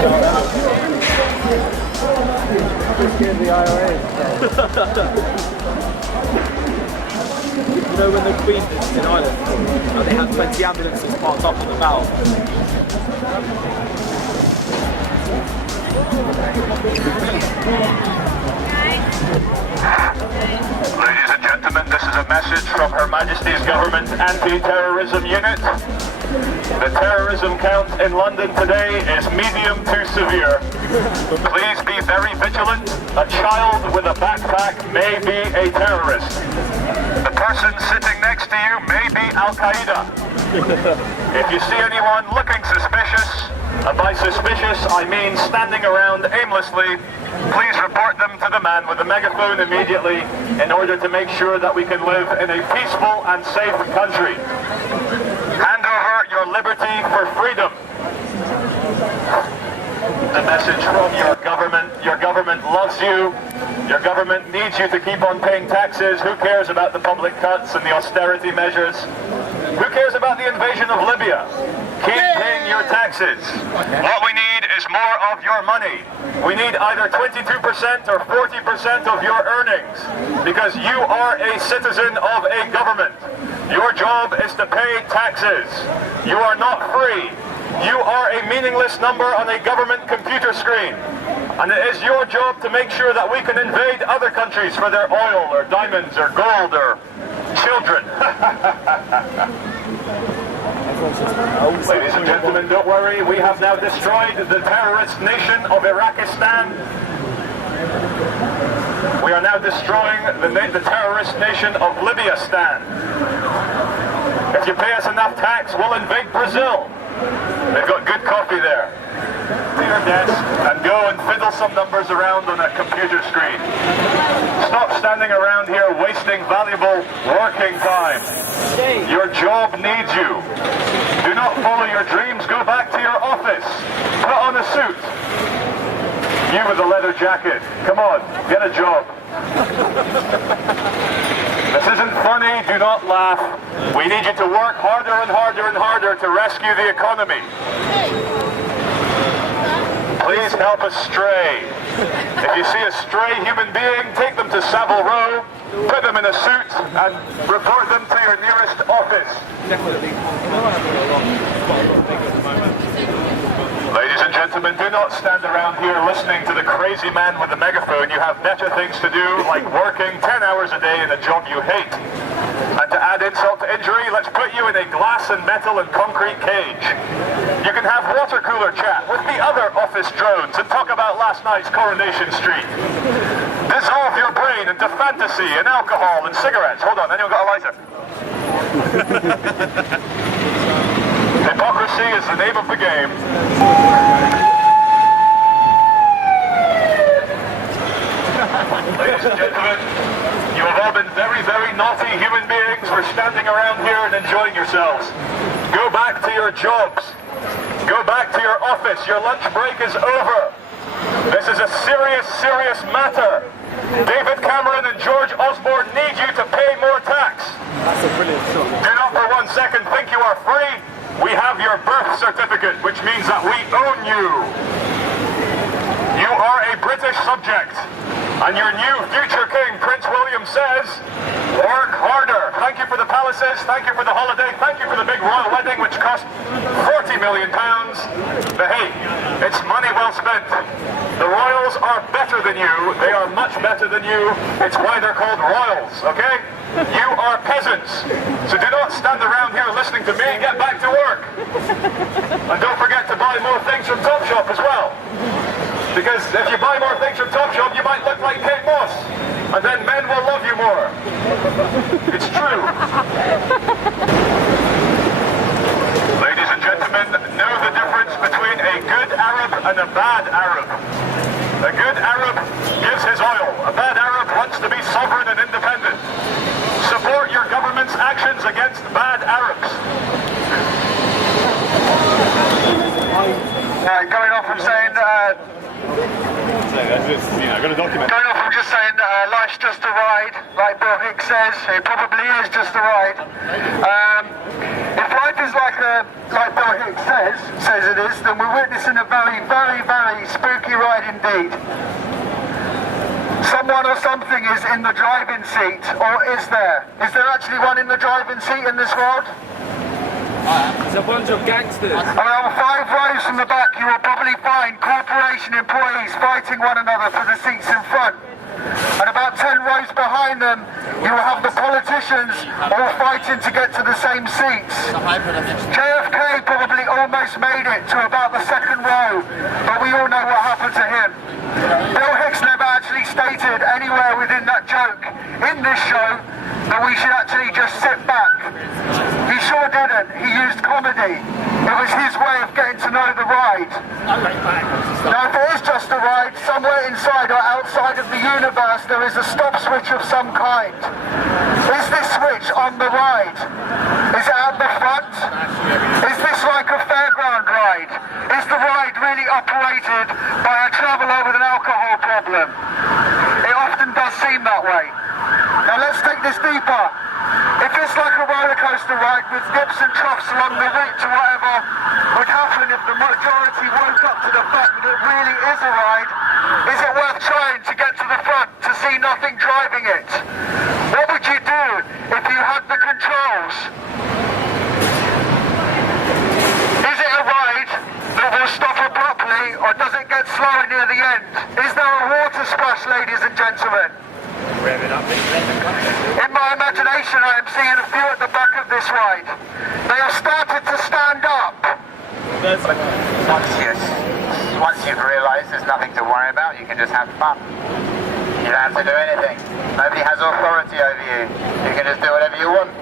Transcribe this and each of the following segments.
The IRA. You know when the Queen was in Ireland, they had 20 ambulances parked up on the bow. Ladies and gentlemen, this is a message from Her Majesty's Government Anti-Terrorism Unit. The terrorism count in London today is medium to severe. Please be very vigilant. A child with a backpack may be a terrorist. The person sitting next to you may be Al-Qaeda. If you see anyone looking suspicious, and by suspicious I mean standing around aimlessly, please report them to the man with the megaphone immediately in order to make sure that we can live in a peaceful and safe country. Hand over your liberty for freedom. The message from your government. Your government loves you. Your government needs you to keep on paying taxes. Who cares about the public cuts and the austerity measures? Who cares about the invasion of Libya? Keep paying your taxes. What we need is more of your money. We need either 22% or 40% of your earnings, because you are a citizen of a government. Your job is to pay taxes. You are not free. You are a meaningless number on a government computer screen. And it is your job to make sure that we can invade other countries for their oil or diamonds or gold or children. Ladies and gentlemen, don't worry. We have now destroyed the terrorist nation of Iraqistan. We are now destroying the terrorist nation of Libyaistan. If you pay us enough tax, we'll invade Brazil. They've got good coffee there. To your desk and go and fiddle some numbers around on a computer screen. Stop standing around here wasting valuable working time. Your job needs you. Do not follow your dreams. Go back to your office. Put on a suit. You with the leather jacket. Come on, get a job. This isn't funny. Do not laugh. We need you to work harder and harder and harder to rescue the economy. Please help a stray. If you see a stray human being, take them to Savile Row, put them in a suit, and report them to your nearest office. Ladies and gentlemen, do not stand around here listening to the crazy man with the megaphone. You have better things to do, like working 10 hours a day in a job you hate. And to add insult to injury, let's put you in a glass and metal and concrete cage. You can have water cooler chat with the other office drones and talk about last night's Coronation Street. Dissolve your brain into fantasy and alcohol and cigarettes. Hold on, anyone got a lighter? Hypocrisy is the name of the game. Ladies and gentlemen, you have all been very, very naughty human beings for standing around here and enjoying yourselves. Go back to your jobs. Go back to your office. Your lunch break is over. This is a serious, serious matter. David Cameron and George Osborne need you to pay more tax. That's a brilliant shot. Do not for 1 second think you are free. We have your birth certificate, which means that we own you. You are a British subject. And your new future king, Prince William, says, work harder. Thank you for the palaces, thank you for the holiday, thank you for the big royal wedding, which cost £40 million. But hey, it's money well spent. The royals are better than you. They are much better than you. It's why they're called royals, okay? You are peasants. So do not stand around here listening to me. Get back to work. And don't forget to buy more things from Topshop as well. Because if you buy more things from Topshop, you might look like Kate Moss. And then men will love you more. It's true. Ladies and gentlemen, know the difference between a good Arab and a bad Arab. A good Arab gives his oil. A bad Arab wants to be sovereign and independent. Support your government's actions against bad Arabs. Going off from saying going off from just saying life's just a ride, like Bill Hicks says, it probably is just a ride. If life is is like Bill Hicks says it is, then we're witnessing a very, very, very spooky ride indeed. Someone or something is in the driving seat, or is there? Is there actually one in the driving seat in this world? There's a bunch of gangsters. Around 5 rows from the back, you will probably find corporation employees fighting one another for the seats in front. And about 10 rows behind them, you will have the politicians all fighting to get to the same seats. JFK probably almost made it to about the second row, but we all know what happened to him. Bill Hicks never actually stated anywhere within that joke in this show that we should actually just sit back. He sure didn't. He used comedy. It was his way of getting to know the ride. Now, if it is just a ride, somewhere inside or outside of the universe, there is a stop switch of some kind. Is this switch on the ride? Is it at the front? Is this like a fairground ride? Is the ride really operated by a traveller with an alcohol problem? It often does seem that way. Now let's take this deeper. If it's like a roller coaster ride with dips and troughs along the route to whatever would happen if the majority woke up to the fact that it really is a ride, is it worth trying to get to the front to see nothing driving it? What would you do if you had the controls? Is it a ride that will stop abruptly, or does it get slower near the end? Is there a water splash, ladies and gentlemen? In my imagination, I am seeing a few at the back of this ride. They have started to stand up. Once you've realised there's nothing to worry about, you can just have fun. You don't have to do anything. Nobody has authority over you. You can just do whatever you want.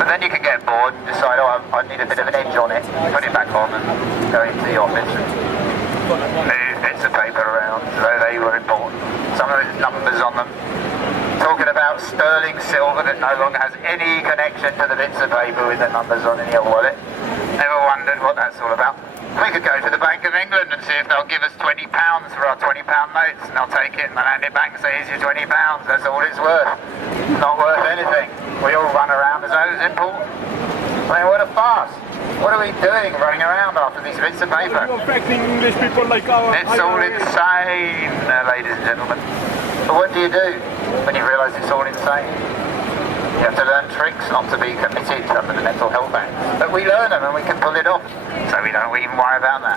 But then you can get bored and decide, oh, I need a bit of an edge on it. Put it back on and go into the office and move bits of paper around as though they were important. Some of those numbers on them. Talking about sterling silver that no longer has any connection to the bits of paper with the numbers on in your wallet. Never wondered what that's all about. We could go to the Bank of England and see if they'll give us £20 for our £20 notes, and they'll take it and they'll hand it back and say, here's your £20, that's all it's worth. Not worth anything. We all run around as though it's important. I mean, what a farce. What are we doing running around after these bits of paper? Affecting English people like our... It's all insane, ladies and gentlemen. But what do you do when you realise it's all insane? You have to learn tricks not to be committed under the Mental Health Act. But we learn them and we can pull it off, so we don't even worry about that.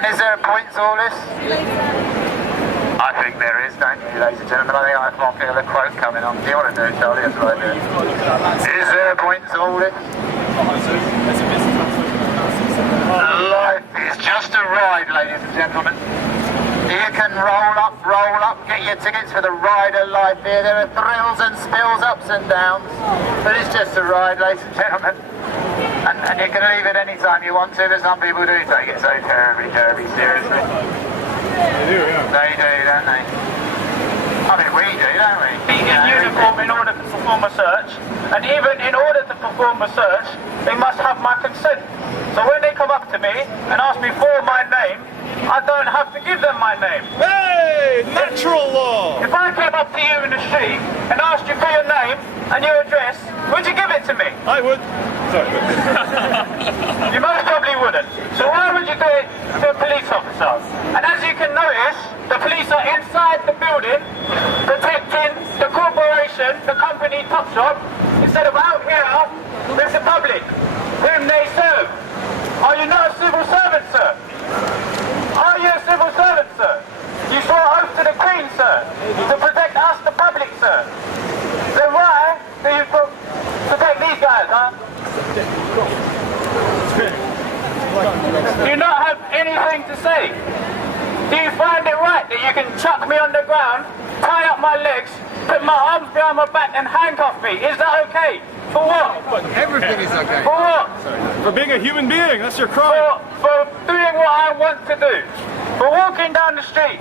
And is there a point to all this? I think there is, don't you, ladies and gentlemen? I think I might feel a quote coming on. Do you want to do it, Charlie? That's what I do. Is there a point to all this? Life is just a ride, ladies and gentlemen. You can roll up, get your tickets for the ride of life here. There are thrills and spills, ups and downs. But it's just a ride, ladies and gentlemen. And you can leave it any time you want to, but some people do take it so terribly seriously. They do, yeah. They do, don't they? I mean, we do, don't we? In uniform in order to perform a search, and even in order to perform a search, they must have my consent. So when they come up to me and ask me for my name, I don't have to give them my name. Hey! Natural law! If I came up to you in the street and asked you for your name and your address, would you give it to me? I would. Sorry. You most probably wouldn't. So why would you do it to a police officer? And as you can notice, the police are inside the building protecting the corporation, the company Topshop, instead of out here with the public, whom they serve. Are you not a civil servant, sir? Are you a civil servant, sir? You swore oath to the Queen, sir, to protect us, the public, sir. Then why do you protect these guys, huh? Do you not have anything to say? Do you find it right that you can chuck me on the ground, tie up my legs, put my arms behind my back and handcuff me? Is that okay? For what? Everything is okay. For what? For being a human being, that's your crime. For doing what I want to do. For walking down the street.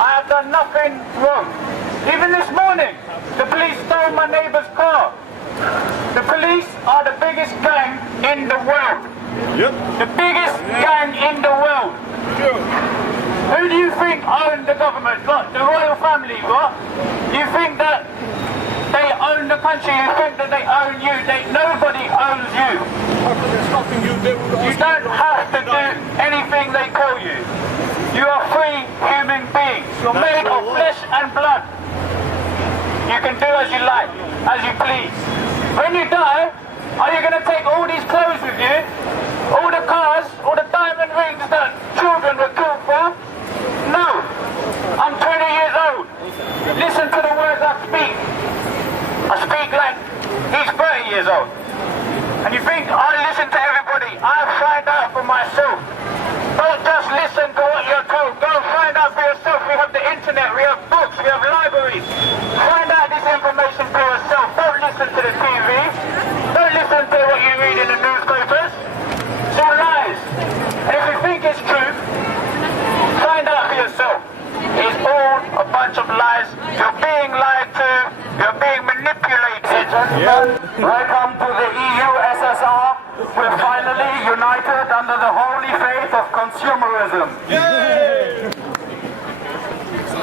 I have done nothing wrong. Even this morning, the police stole my neighbour's car. The police are the biggest gang in the world. Yep. The biggest gang in the world. Who do you think own the government? What? The royal family, what? You think that they own the the country you think that they own you. Nobody owns you. You don't have to do anything they tell you. You are free human beings. You're made of flesh and blood. You can do as you like, as you please. When you die, are you going to take all these clothes with you? All the cars, all the diamond rings that children were killed for? No. I'm 20 years old. Listen to the words I speak. I speak like he's 30 years old. And you think I listen to everybody. I find out for myself. Don't just listen to what you're told. Go find out for yourself. We have the internet, we have books, we have libraries. Find out this information for yourself. Don't listen to the TV. Don't listen to what you read in the newspapers. It's all lies. And if you think it's true, find out for yourself. It's all a bunch of lies. You're being lied to. You're being manipulated. Welcome to the EU-SSR. We're finally united under the holy faith of consumerism.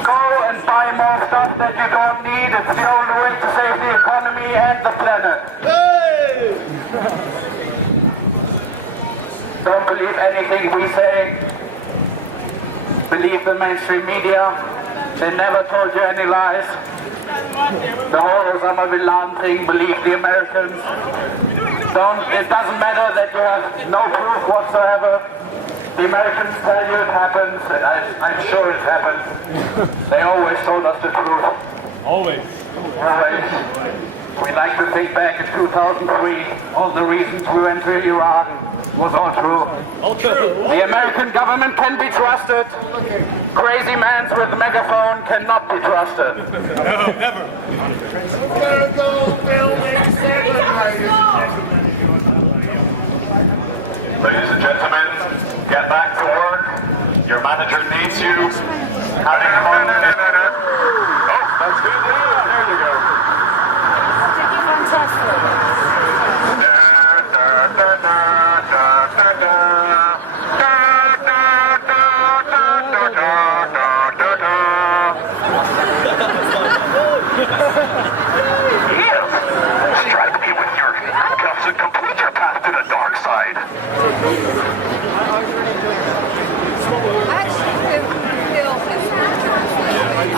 Go and buy more stuff that you don't need. It's the only way to save the economy and the planet. Don't believe anything we say. Believe the mainstream media. They never told you any lies. The whole Osama bin Laden thing, believe the Americans. It doesn't matter that you have no proof whatsoever. The Americans tell you it happens. I'm sure it happened. They always told us the truth. Always. We like to think back in 2003, all the reasons we went to Iraq was all true. All true. The American government can be trusted. Crazy mans with a megaphone cannot be trusted. No, never. We're go building 7, Ladies and gentlemen, get back to work. Your manager needs you. Having fun. Oh, that's good. Yeah, there you go. Strike me with your handcuffs and complete your path to the dark side. I actually feel his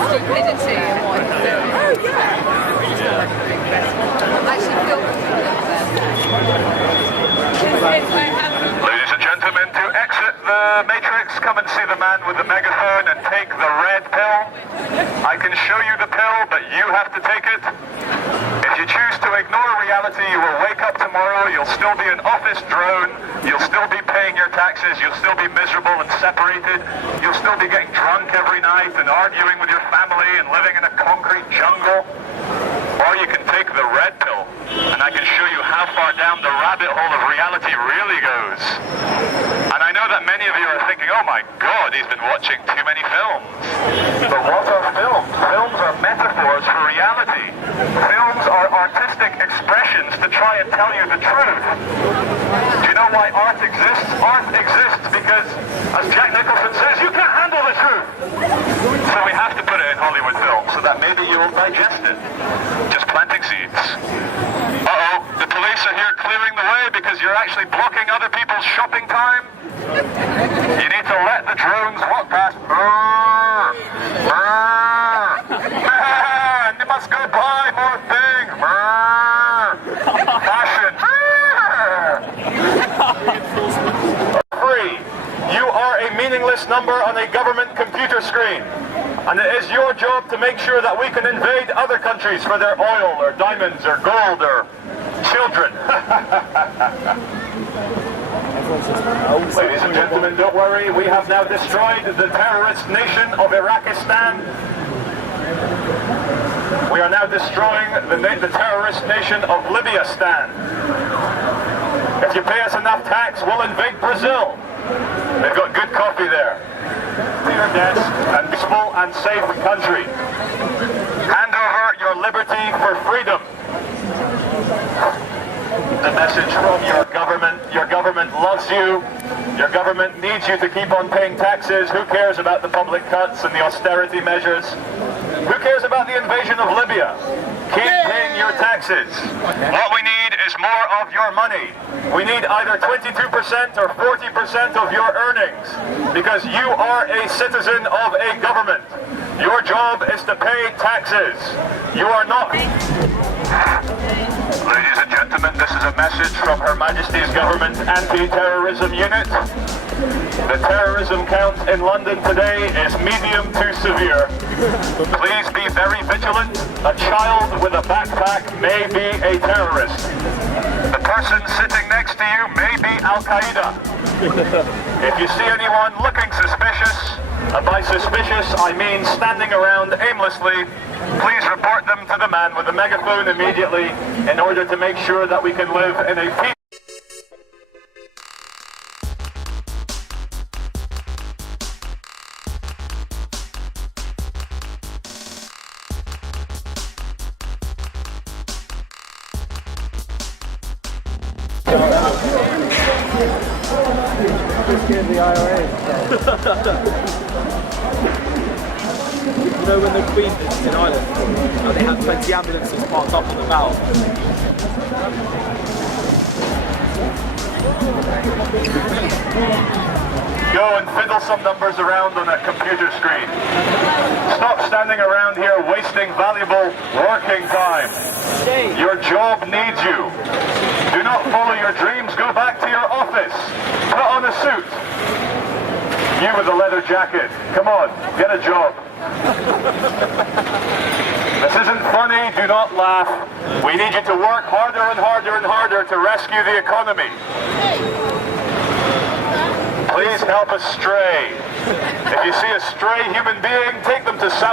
stupidity and what he's doing. Oh, yeah. I actually feel Ladies and gentlemen, to exit the Matrix, come and see the man with the megaphone and take the red pill. I can show you the pill, but you have to take it. If you choose to ignore reality, you will wake up tomorrow, you'll still be an office drone, you'll still be paying your taxes, you'll still be miserable and separated, you'll still be getting drunk every night and arguing with your family and living in a concrete jungle. Or you can take the red pill, and I can show you how far down the rabbit hole of reality really goes. And I know that many of you are thinking, oh my God, he's been watching too many films. But what are films? Films are metaphors for reality. Films are artistic expressions to try and tell you the truth. Do you know why art exists? Art exists because, as Jack Nicholson says, you can't handle the truth. So we have to put it in Hollywood films so that maybe you will digest it. Just planting seeds. Uh-oh, the police are here clearing the way because you're actually blocking other people's shopping time. You need to let the drones walk past. Man, you must go buy more things. Fashion. Free. You are a meaningless number on a government computer screen. And it is your job to make sure that we can invade other countries for their oil or diamonds or gold or children. Ladies and gentlemen, don't worry. We have now destroyed the terrorist nation of Iraqistan. We are now destroying the terrorist nation of Libya-stan. If you pay us enough tax, we'll invade Brazil. They've got good coffee there. Clear desk and peaceful and safe country. Hand over your liberty for freedom. The message from your government. Your government loves you. Your government needs you to keep on paying taxes. Who cares about the public cuts and the austerity measures? Who cares about the invasion of Libya? Keep paying paying your taxes. What we need is more of your money. We need either 22% or 40% of your earnings, because you are a citizen of a government. Your job is to pay taxes. You are not... Ladies and gentlemen, this is a message from Her Majesty's Government Anti-Terrorism Unit. The terrorism count in London today is medium to severe. Please be very vigilant. A child with a backpack may be a terrorist. The person sitting next to you may be Al-Qaeda. If you see anyone looking suspicious, by suspicious I mean standing around aimlessly, please report them to the man with the megaphone immediately in order to make sure that we can live in a peaceful... The IRA. You know when the Queen visits in Ireland, they have 20 ambulances parked up on the bow. Go and fiddle some numbers around on a computer screen. Stop standing around here wasting valuable working time. Your job needs you. Do not follow your dreams. Go back to your office. Put on a suit. You with a leather jacket. Come on, get a job. This isn't funny. Do not laugh. We need you to work harder and harder and harder to rescue the economy. Please help a stray. If you see a stray human being, take them to South.